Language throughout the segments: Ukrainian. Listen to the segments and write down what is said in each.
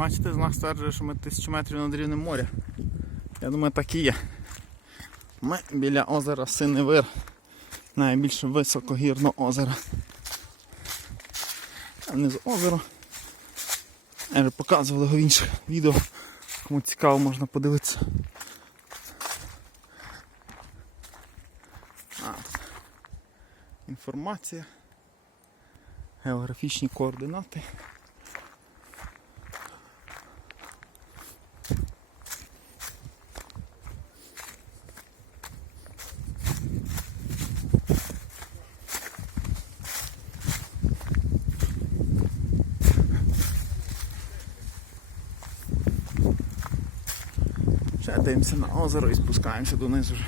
Бачите, знак стверджує, що ми тисячу метрів над рівнем моря. Я думаю, так і є. Ми біля озера Синевир. Найбільш високогірного озера. Внизу озеро. Я вже показували його в інших відео. Кому цікаво, можна подивитися. А, інформація. Географічні координати. Дивимося на озеро і спускаємося донизу вже.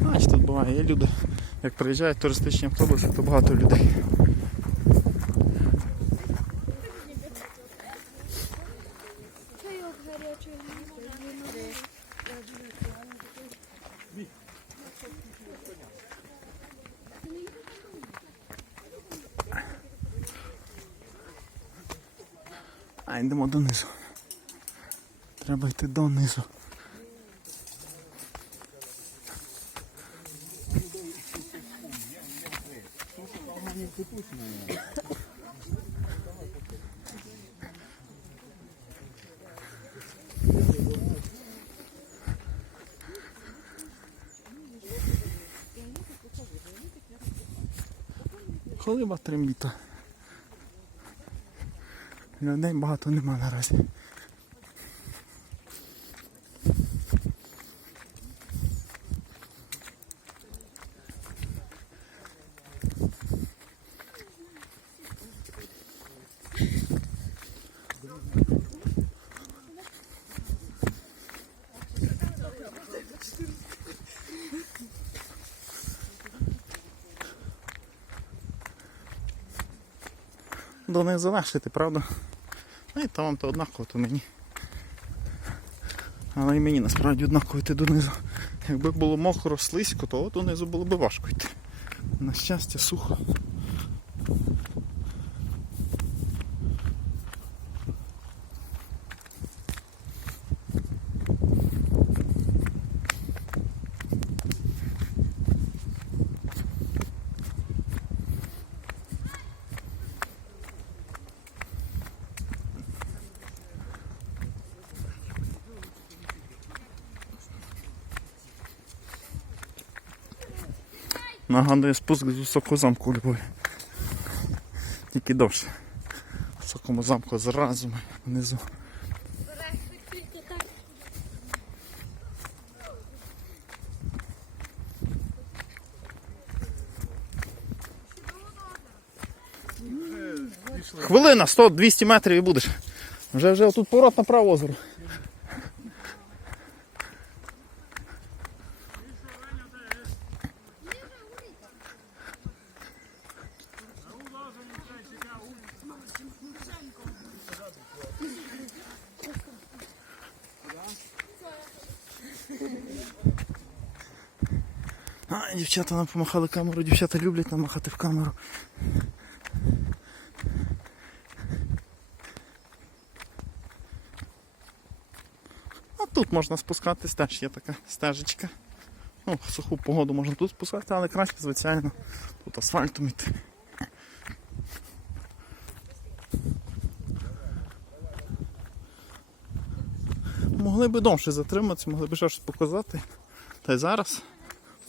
Знаєш, тут буває, є люди. Як приїжджають туристичні автобуси, то багато людей. А йдемо донизу. Треба йти донизу. Колиба трембіта. Людей багато нема наразі. До них залежати, правда? Ну і там вам то однаково, то мені. Але і мені насправді однаково йти донизу. Якби було мокро, слизько, то донизу було б важко йти. На щастя, сухо. Нагадує спуск з високого замку Львові. Тільки довше. В високому замку зразу внизу. Хвилина, 100-200 метрів і будеш. Вже вже тут поворот направо озеро. А, дівчата нам помахали камеру, дівчата люблять намахати в камеру. А тут можна спускатись, теж є така стежечка. Ну, в суху погоду можна тут спускатися, але краще, звичайно, тут асфальтом йти. Могли би довше затриматися, могли б щось показати. Та й зараз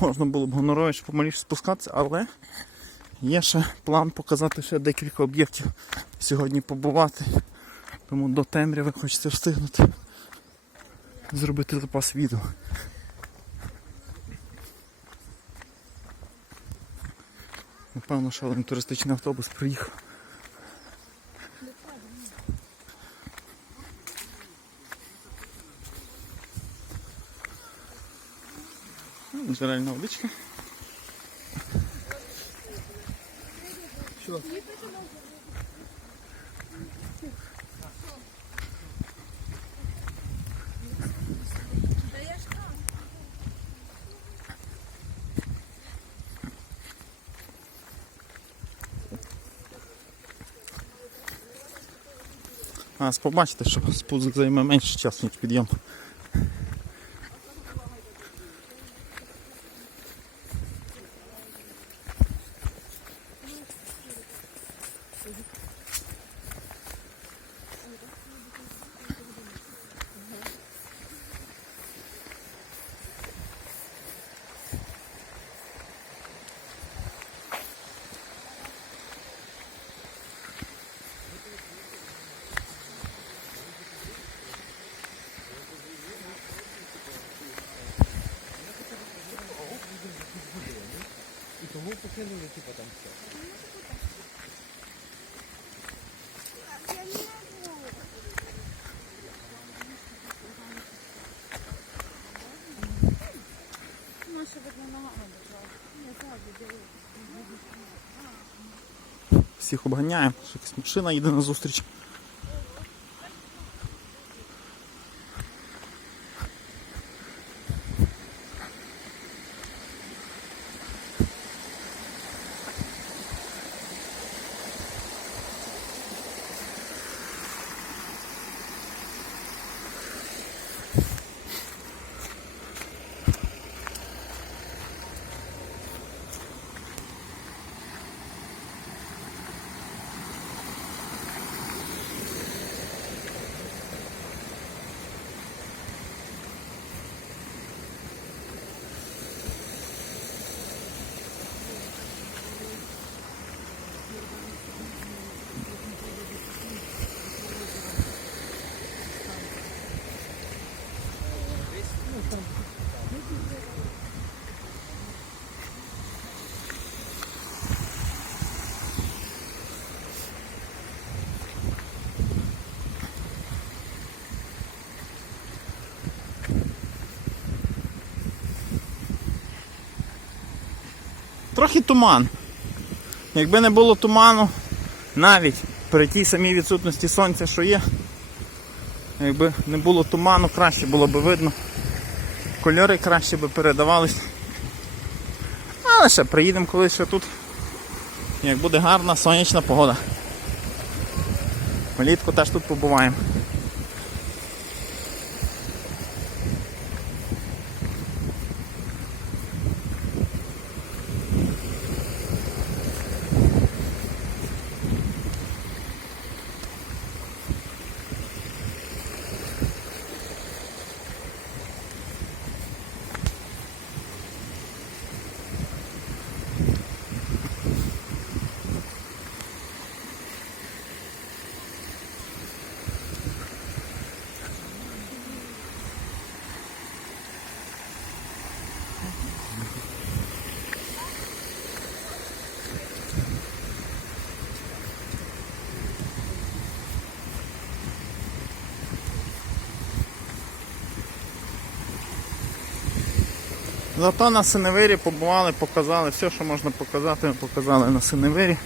можна було б гонорович помаліше спускатися, але є ще план показати ще декілька об'єктів сьогодні побувати. Тому до темряви хочеться встигнути зробити запас відео. Напевно, ще один туристичний автобус приїхав. Ну, Джерельна водичка. Що? А, побачите, що спуск займе менше часу, ніж підйом. Всіх обганяємо, що якась машина їде на зустріч. Трохи туман. Якби не було туману, навіть при тій самій відсутності сонця, що є, якби не було туману, краще було б видно. Кольори краще би передавались. Але ще приїдемо колись ще тут. Як буде гарна сонячна погода. Влітку теж тут побуваємо. Зато на Синевирі побували, показали все, що можна показати, ми показали на Синевирі.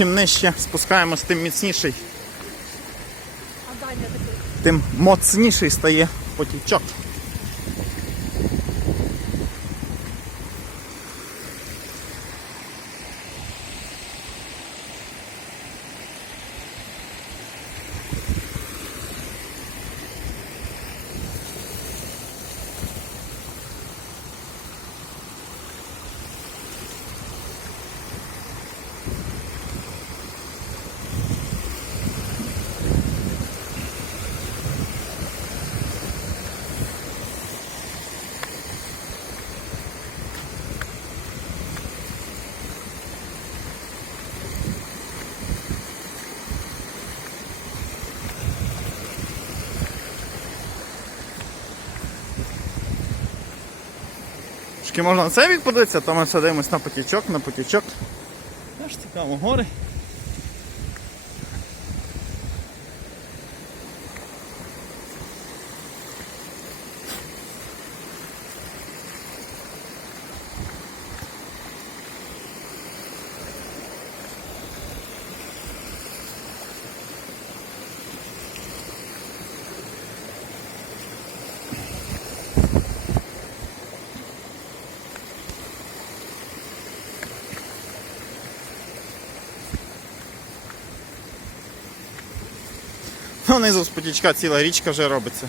Чим нижче спускаємось, тим міцніший, тим моцніший стає потічок. Трошки можна на цей подивитися, то ми садимось на потічок, на потічок. Теж цікаво, гори. Внизу з потічка ціла річка вже робиться.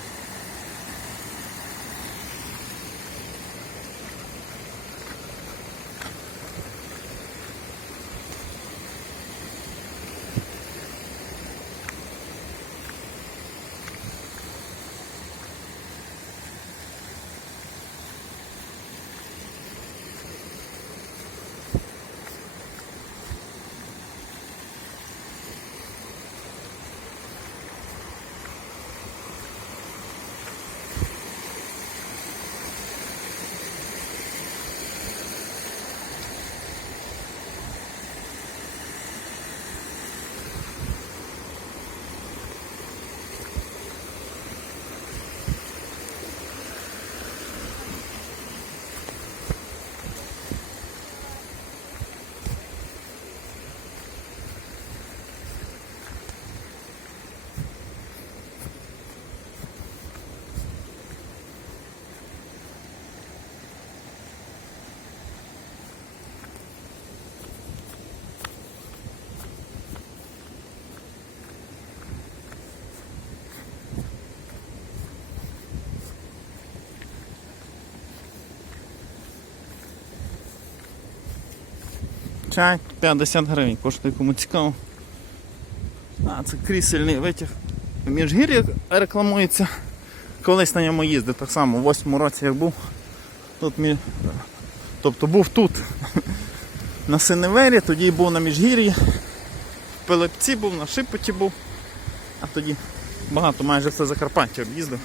50 гривень коштує, кому цікаво. А, це крісельний витяг. Міжгір'я рекламується. Колись на ньому їздив так само, у 8 році як був. Тут мі... Тобто був тут на Синевері, тоді був на Міжгір'ї, в Пилипці був, на Шипоті був, а тоді багато майже все Закарпаття об'їздив.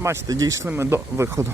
Бачите, дійшли ми до виходу.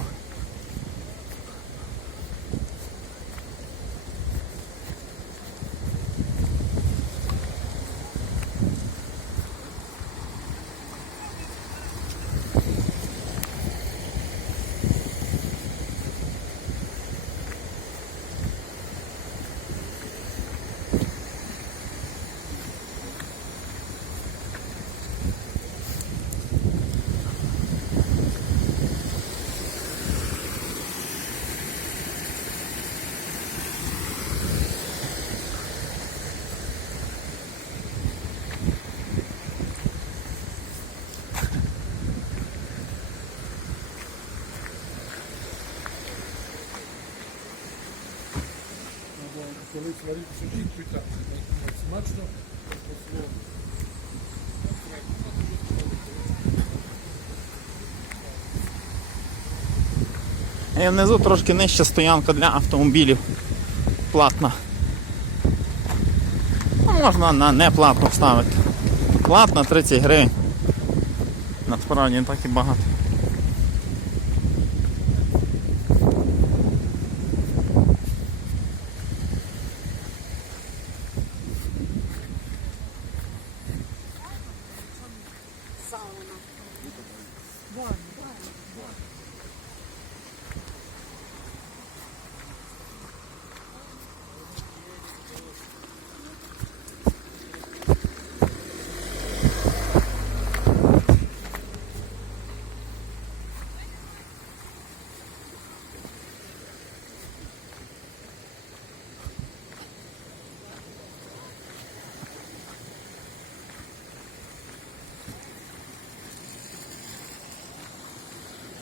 Коли сварить сусід, питати. Смачно. І внизу трошки нижча стоянка для автомобілів. Платна. Ну, можна на неплатну ставити. Платна 30 гривень. Насправді не так і багато.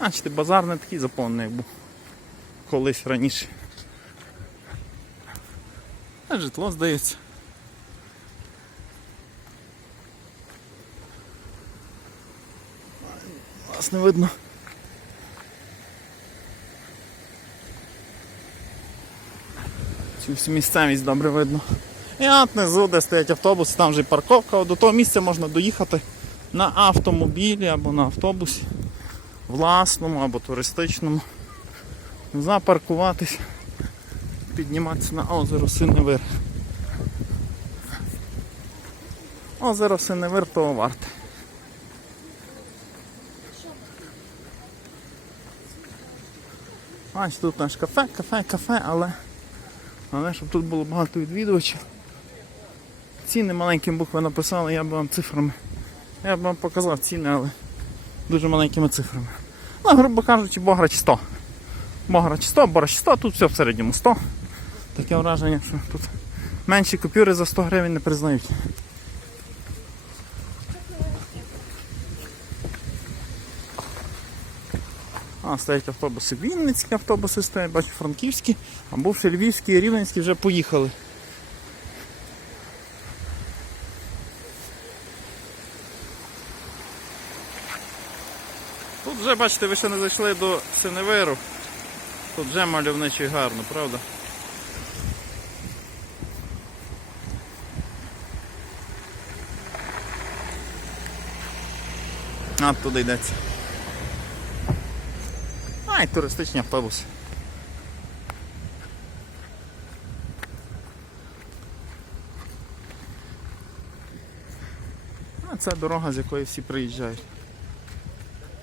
Бачите, базар не такий заповнений, як був колись раніше. А житло здається. Вас не видно. Цю всю місцевість добре видно. І от внизу, де стоять автобуси, там вже і парковка. До того місця можна доїхати на автомобілі або на автобусі, власному або туристичному. Запаркуватись, підніматися на озеро Синевир. Озеро Синевир того варте. Ось тут наш кафе, кафе, кафе, але, але щоб тут було багато відвідувачів. Ціни маленькими буквами написали, я б вам цифрами. Я б вам показав ціни, але дуже маленькими цифрами. Ну, грубо кажучи, Бограч 100. Бограч 100, Бограч 100, тут все в середньому 100. Таке враження, що тут менші купюри за 100 гривень не признають. А, стоять автобуси Вінницькі автобуси стоять, бачу, франківські, а бувши львівські і рівненські вже поїхали. Тут вже, бачите, ви ще не зайшли до Синевиру. Тут вже мальовничо і гарно, правда? А, туди йдеться. А, і туристичні автобуси. А це дорога, з якої всі приїжджають.